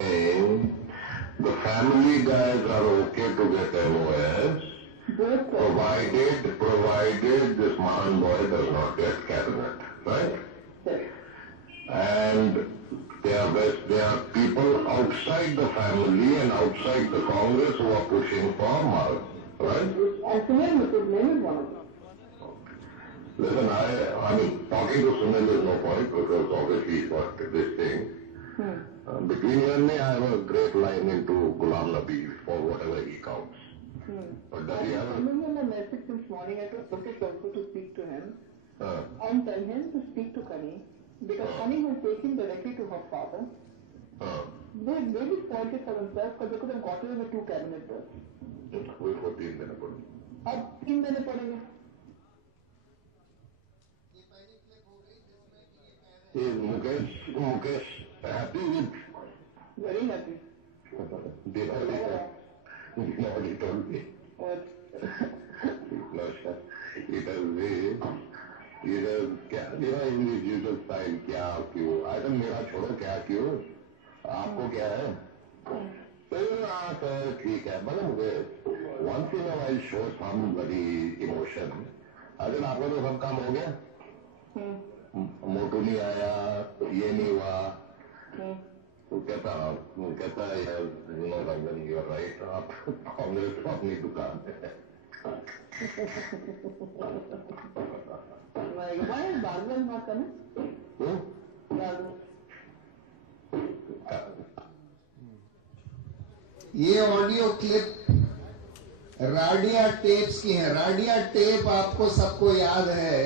saying the family guys are okay to get MOS, provided this Mahan boy does not get cabinet, right? Yes. And there are people outside the family and outside the Congress who are pushing for Mahan, right? And Sunil is named one of them. Listen, I mean, talking to Sunil is no point because obviously he's got this thing. Between you and me, I have a great line into Ghulam Nabi for whatever he counts. But does he have I sent him a message this morning. I told Prakash also to speak to him and tell him to speak to Kani because Kani will take him directly to her father. They really spoiled it for themselves because they could have got away with 2 cabinet bills. उसको 3 देने पड़े. अब 3 देने पड़ेंगे. Is Mukesh happy with? Very happy. They already told me. What? It has क्या दिया in his usual style क्या क्यों? आइटम मेरा छोड़ो क्या क्यों? आपको क्या है? तो ठीक है, मतलब मुझे once in a while show some bloody emotion. अगर आपका तो सब काम हो गया? मोटू नहीं आया, ये नहीं हुआ, तो कहता है यार, रंजन यू आर राइट, आप कांग्रेस को अपनी दुकान है. Why is Bhagwan not coming? ये ऑडियो क्लिप राडिया टेप्स की है. राडिया टेप आपको सबको याद है.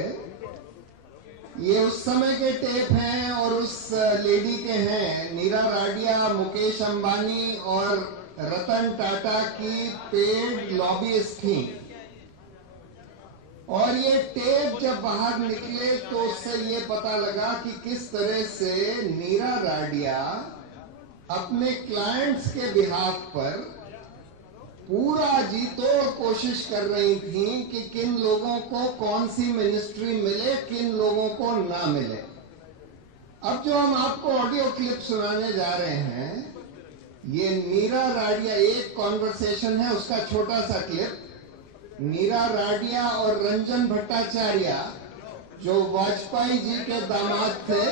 ये उस समय के टेप हैं और उस लेडी के हैं. नीरा राडिया मुकेश अंबानी और रतन टाटा की पेड लॉबीइस्ट थी. और ये टेप जब बाहर निकले तो उससे ये पता लगा कि किस तरह से नीरा राडिया अपने क्लाइंट्स के बिहाफ पर पूरा जी तोड़ कोशिश कर रही थी कि किन लोगों को कौन सी मिनिस्ट्री मिले, किन लोगों को ना मिले. अब जो हम आपको ऑडियो क्लिप सुनाने जा रहे हैं, ये नीरा राडिया, एक कॉन्वर्सेशन है उसका छोटा सा क्लिप. नीरा राडिया और रंजन भट्टाचार्य जो वाजपेयी जी के दामाद थे,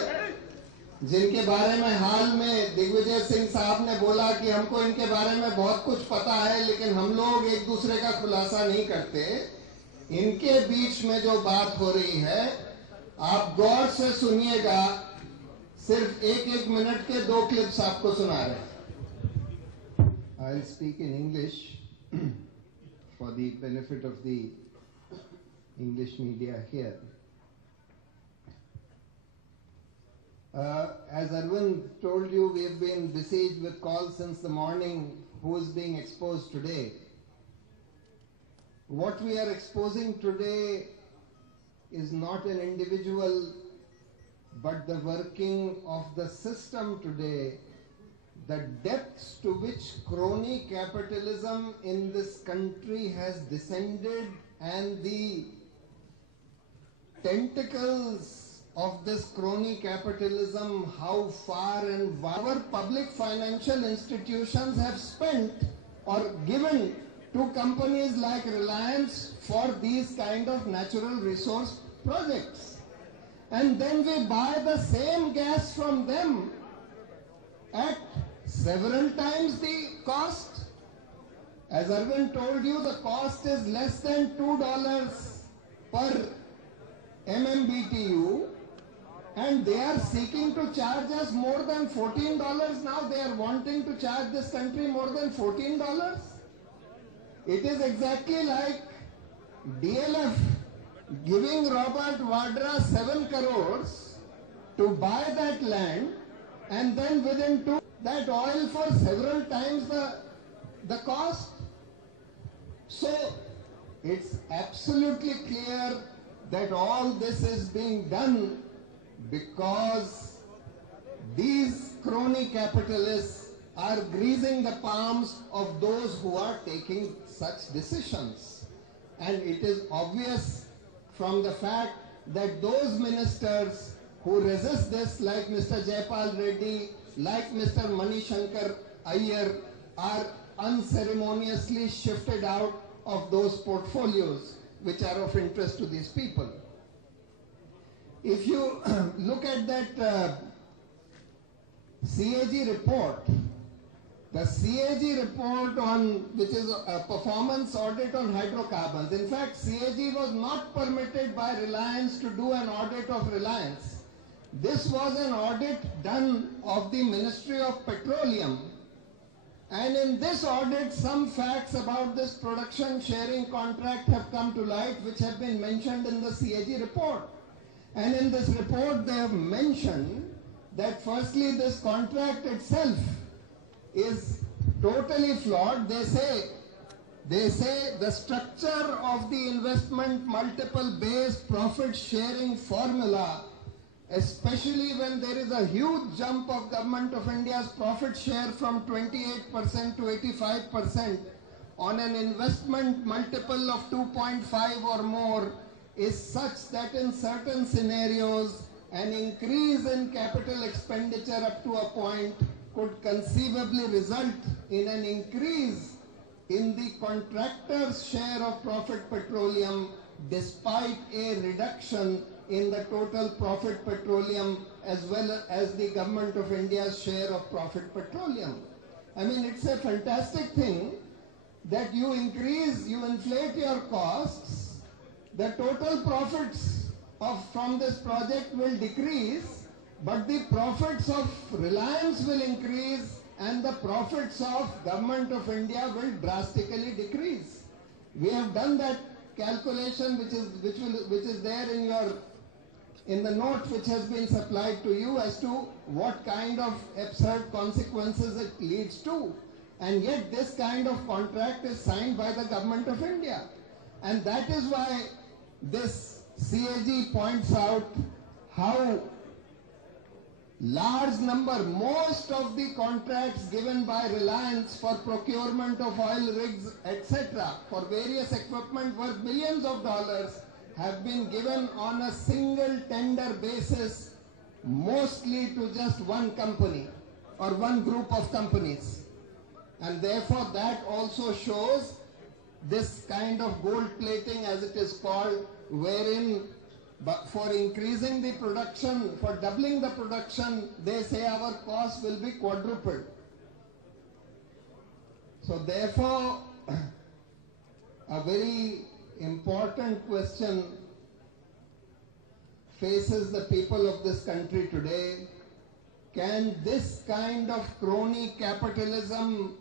जिनके बारे में हाल में दिग्विजय सिंह साहब ने बोला कि हमको इनके बारे में बहुत कुछ पता है लेकिन हम लोग एक दूसरे का खुलासा नहीं करते. इनके बीच में जो बात हो रही है आप गौर से सुनिएगा. सिर्फ एक मिनट के 2 क्लिप्स आपको सुना रहे हैं. I'll speak in English for the benefit of the English media here. As Arvind told you, we have been besieged with calls since the morning. Who is being exposed today? What we are exposing today is not an individual, but the working of the system today. The depths to which crony capitalism in this country has descended and the tentacles of this crony capitalism, how far and our public financial institutions have spent or given to companies like Reliance for these kind of natural resource projects. And then we buy the same gas from them at several times the cost. As Arvind told you, the cost is less than $2 per MMBTU. And they are seeking to charge us more than $14 now. They are wanting to charge this country more than $14. It is exactly like DLF giving Robert Vadra 7 crores to buy that land and then within that oil for several times the cost. So it's absolutely clear that all this is being done because these crony capitalists are greasing the palms of those who are taking such decisions. And it is obvious from the fact that those ministers who resist this, like Mr. Jaypal Reddy, like Mr. Mani Shankar Iyer, are unceremoniously shifted out of those portfolios which are of interest to these people. If you look at that CAG report, the CAG report which is a performance audit on hydrocarbons. In fact, CAG was not permitted by Reliance to do an audit of Reliance. This was an audit done of the Ministry of Petroleum. And in this audit, some facts about this production sharing contract have come to light, which have been mentioned in the CAG report. And in this report, they have mentioned that firstly, this contract itself is totally flawed. They say the structure of the investment multiple based profit sharing formula, especially when there is a huge jump of Government of India's profit share from 28% to 85% on an investment multiple of 2.5 or more, is such that in certain scenarios an increase in capital expenditure up to a point could conceivably result in an increase in the contractor's share of profit petroleum despite a reduction in the total profit petroleum as well as the Government of India's share of profit petroleum. I mean, it's a fantastic thing that you inflate your costs, the total profits from this project will decrease, but the profits of Reliance will increase and the profits of Government of India will drastically decrease. We have done that calculation which is there in the note which has been supplied to you as to what kind of absurd consequences it leads to. And yet this kind of contract is signed by the Government of India. And that is why this CAG points out how large number, most of the contracts given by Reliance for procurement of oil rigs, etc., for various equipment worth billions of dollars, have been given on a single tender basis, mostly to just one company or one group of companies. And therefore that also shows this kind of gold plating, as it is called, wherein for increasing the production, for doubling the production, they say our cost will be quadrupled. So therefore, a very important question faces the people of this country today. Can this kind of crony capitalism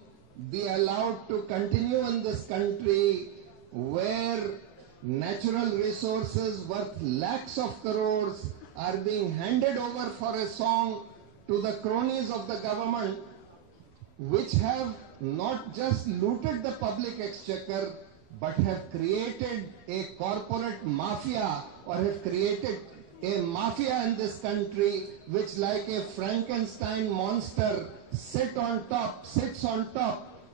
be allowed to continue in this country, where natural resources worth lakhs of crores are being handed over for a song to the cronies of the government, which have not just looted the public exchequer, but have created a corporate mafia, or have created a mafia in this country, which like a Frankenstein monster sits on top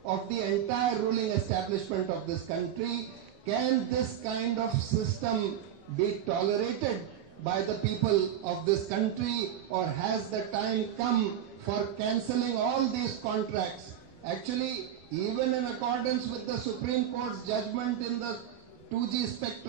of the entire ruling establishment of this country. Can this kind of system be tolerated by the people of this country, or has the time come for cancelling all these contracts? Actually, even in accordance with the Supreme Court's judgment in the 2G spectrum,